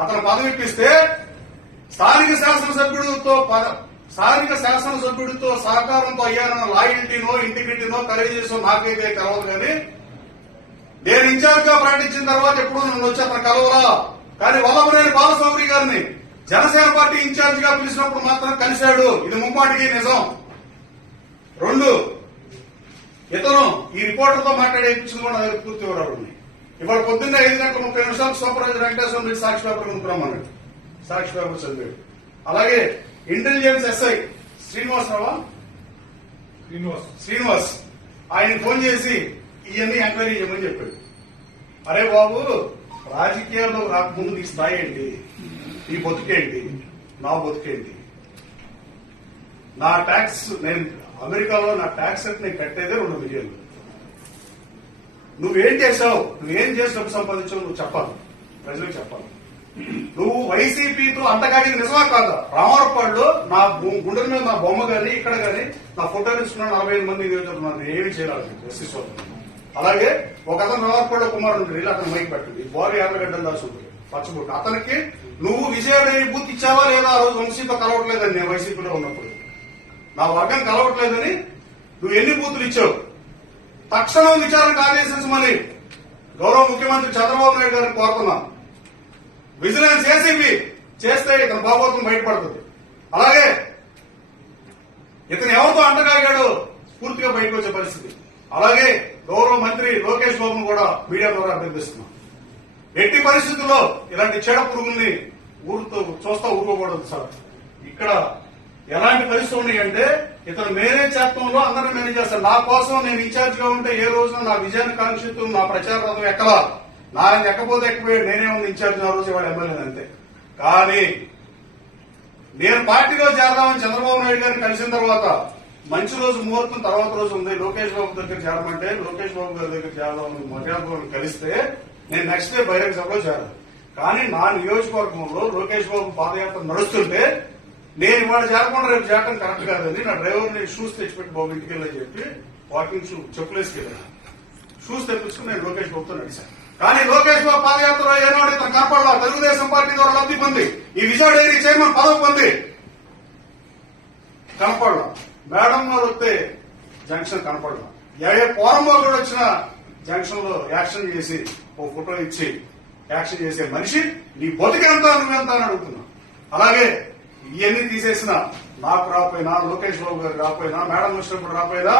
అతను పదవి ఇప్పిస్తే స్థానిక శాసనసభ్యుడితో సహకారంతో అయ్యారన్న లాయల్టీనో ఇంటిగ్రిటీనో కలిగజేసో నాకైతే కలవదు. కానీ నేను ఇన్ఛార్జ్ గా ప్రకటించిన తర్వాత ఎప్పుడు నన్ను వచ్చి అతను కలవరా. కానీ వల్లభనేని బాలశౌరి గారిని జనసేన పార్టీ ఇన్ఛార్జ్ గా పిలిచినప్పుడు మాత్రం కలిశాడు. ఇది ముమ్మాటికి నిజం. 2, ఇతను ఈ రిపోర్టర్ తో మాట్లాడేపించింది కూడా నాకు పూర్తి వివరాలు ఉన్నాయి. ఇవాళ పొద్దున్న 5:30 సూపర్వైజర్ వెంకటేశ్వర రెడ్డి సాక్షి పేపర్ ముందుకురమ్మన్నాడు. సాక్షి పేపర్ చదివాడు. అలాగే ఇంటెలిజెన్స్ ఎస్ఐ శ్రీనివాస్ ఆయన ఫోన్ చేసి ఇవన్నీ ఎంక్వైరీ చేయమని చెప్పాడు. అరే బాబు, రాజకీయాల్లో రాకముందు నీ స్థాయి ఏంటి, నీ బతుకేంటి, నా బతుకేంటి, నా ట్యాక్స్ నేను అమెరికాలో నా ట్యాక్స్ నేను కట్టేదే 2 మిలియన్లు. నువ్వేం చేశావు, నువ్వేం చేసి డబ్బు సంపాదించావు నువ్వు చెప్పాలి, ప్రజలకు చెప్పాలి. నువ్వు వైసీపీతో అంతకాడికి నిజమా కాదా? రామవరపాడులో నా గుండెల మీద నా బొమ్మ గాని ఇక్కడ గాని నా ఫోటోలు ఇస్తున్న 45 మంది నియోజకవర్గం ఏమి చేయాలి ఎస్సీ సోదరులు. అలాగే ఒక అతను రామవరపాడులో కుమారుడు ఉంటాడు, ఇలా అతను మైక్ పెట్టింది బాడీ 50 గంటల దాసు పచ్చబుట్టు. అతనికి నువ్వు విజయవాడ బూత్ ఇచ్చావా లేదా? ఆ రోజు వంశీతో కలవట్లేదని నేను వైసీపీలో ఉన్నప్పుడు నా వర్గం కలవట్లేదని నువ్వు ఎన్ని బూతులు ఇచ్చావు? తక్షణం విచారణకు ఆదేశించమని గౌరవ ముఖ్యమంత్రి చంద్రబాబు నాయుడు గారిని కోరుతున్నాను. విజిలెన్స్ ఏసీబీ చేస్తే ఇతను భాగవతం బయటపడుతుంది. అలాగే ఇతను ఎవరితో అంటగాగాడో పూర్తిగా బయటకు వచ్చే పరిస్థితి. అలాగే గౌరవ మంత్రి లోకేష్ బాబును కూడా మీడియా ద్వారా అభ్యర్థిస్తున్నాం. ఎట్టి పరిస్థితుల్లో ఇలాంటి చెడ పురుగుల్ని చూస్తా ఊరుకోకూడదు సార్. ఇక్కడ ఎలాంటి పరిస్థితులు ఉన్నాయంటే ఇతను మేనేజ్ చేత్తంలో అందరినీ మేనేజ్ చేస్తారు. నా కోసం నేను ఇన్ఛార్జ్ గా ఉంటే ఏ రోజున నా విజయాన్ని కాంక్షిస్తూ నా ప్రచార రథం ఎక్కలా, నా ఎక్కపోతే ఎక్కిపోయాడు, నేనే ఉంది ఇన్ఛార్జ్ ఆ రోజు ఇవాళ ఎమ్మెల్యే అంతే. కానీ నేను పార్టీలో చేరదామని చంద్రబాబు నాయుడు గారిని కలిసిన తర్వాత మంచి రోజు ముహూర్తం తర్వాత రోజు ఉంది. లోకేష్ బాబు దగ్గర చేరమంటే లోకేష్ బాబు గారి దగ్గర చేరదామని మర్యాద కలిస్తే నేను నెక్స్ట్ డే బహిరంగ సభలో చేరాను. కానీ నా నియోజకవర్గంలో లోకేష్ బాబు పాదయాత్ర నడుస్తుంటే నేను ఇవాళ చేరకుండా రేపు చేరడం కరెక్ట్ కాదని నా డ్రైవర్ని షూస్ తెచ్చిపెట్టి బాబు ఇంటికి వెళ్ళని చెప్పి వాకింగ్ చెప్పులేసుకెళ్ళాను. షూస్ తెప్పించుకుని నేను లోకేష్ బాబుతో నడిచాను. కానీ లోకేష్ బాబు పాదయాత్రలో ఏనాడు ఇతను కనపడలా. తెలుగుదేశం పార్టీ ద్వారా లబ్ధి పొంది ఈ విజయవాడ డైరీ చైర్మన్ పదవి పొంది కనపడలా. మేడం గారు వస్తే జంక్షన్ కనపడలా. ఏ పోరంబో కూడా వచ్చిన జంక్షన్ లో యాక్షన్ చేసి ఓ ఫోటో ఇచ్చి యాక్షన్ చేసే మనిషి నీ బతికెంత నువ్వెంత అని అడుగుతున్నా. అలాగే ఇవన్నీ తీసేసిన నాకు రాకపోయినా, లోకేష్ బాబు గారు రాకపోయినా, మేడం వచ్చినప్పుడు రాకపోయినా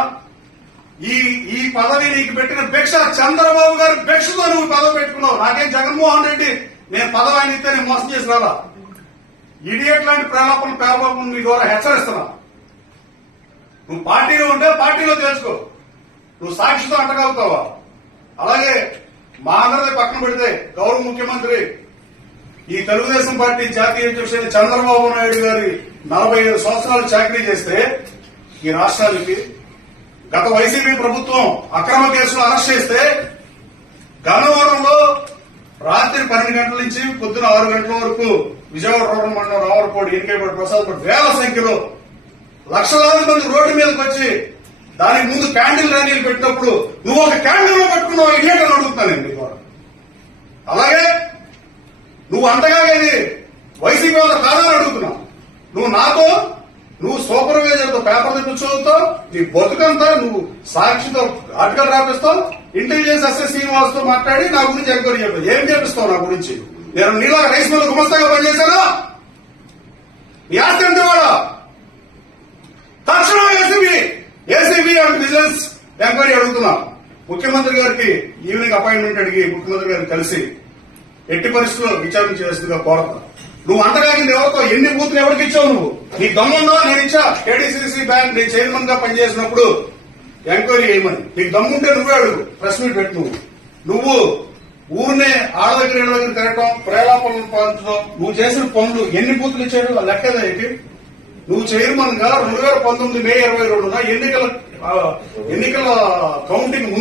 ఈ పదవి నీకు పెట్టిన భిక్ష చంద్రబాబు గారి భిక్షతో నువ్వు పదవి పెట్టుకున్నావు. నాకేం జగన్మోహన్ రెడ్డి నేను పదవి ఆయన ఇస్తే నేను మోసం చేసి రాలా. ఇడియట్ లాంటి ప్రలాపన పేర్లోపం నీ ద్వారా హెచ్చరిస్తున్నా. నువ్వు పార్టీలో ఉంటే పార్టీలో తెలుసుకో. నువ్వు సాక్షితో అంటగలుగుతావా? అలాగే మా అందరిది పక్కన పెడితే గౌరవ ముఖ్యమంత్రి ఈ తెలుగుదేశం పార్టీ జాతీయ అధ్యక్షుడు చంద్రబాబు నాయుడు గారి 45 సంవత్సరాలు చాకరీ చేస్తే ఈ రాష్ట్రానికి గత వైసీపీ ప్రభుత్వం అక్రమ కేసులు అరెస్ట్ చేస్తే గన్నవరంలో రాత్రి 12 గంటల నుంచి పొద్దున 6 గంటల వరకు విజయవాడ రూరల్ మండలం రామవరపాడు ఎన్నికైపడి ప్రసాద్ వేల సంఖ్యలో లక్షలాది మంది రోడ్డు మీదకి వచ్చి దానికి ముందు క్యాండిల్ ర్యాలీలు పెట్టినప్పుడు నువ్వు ఒక క్యాండిల్ లో పెట్టుకున్నావు ఇడియట్ అని అడుగుతానండి మీ ద్వారా. అలాగే నువ్వు అంతగానేది వైసీపీ వాళ్ళ కాదని అడుగుతున్నావు. నువ్వు సూపర్వైజర్ తో పేపర్ తెప్పించుతావు. నీ బతుకంతా నువ్వు సాక్షితో ఆర్టికల్ రాపిస్తావు. ఇంటెలిజెన్స్ ఎస్ఐ శ్రీనివాస్ తో మాట్లాడి నా గురించి ఎంక్వైరీ చెప్పావు. ఏం చేపిస్తావు నా గురించి? నేను నీలా రైస్ మిల్ గుమస్తాగా పనిచేశానా? నీ ఆస్తి ఎంత వాడా? తక్షణం ఏసీబీ అండ్ విజిలెన్స్ ఎంక్వైరీ అడుగుతున్నా. ముఖ్యమంత్రి గారికి ఈవినింగ్ అపాయింట్మెంట్ అడిగి ముఖ్యమంత్రి గారిని కలిసి ఎట్టి పరిస్థితుల్లో విచారణ చేస్తుందిగా కోరతా. నువ్వు అంతగాగింది ఎవరితో, ఎన్ని బూతులు ఎవరికి ఇచ్చావు? నువ్వు నీ దమ్ముందో నేను ఇచ్చా కేడీసీసీ బ్యాంక్ నేను చైర్మన్ గా పనిచేసినప్పుడు ఎంక్వైరీ చేయమని. నీకు దమ్ముంటే నువ్వే అడుగు, ప్రెస్ మీట్ పెట్టు. నువ్వు ఊరినే ఆడ దగ్గర ఇళ్ళ దగ్గర తిరగటం, ప్రేలాపనలు పాలించడం, నువ్వు చేసిన పనులు ఎన్ని బూతులు ఇచ్చాడు లెక్కదా? నువ్వు చైర్మన్ గా 2019 మే 22న ఎన్నికల కౌంటింగ్ ముందు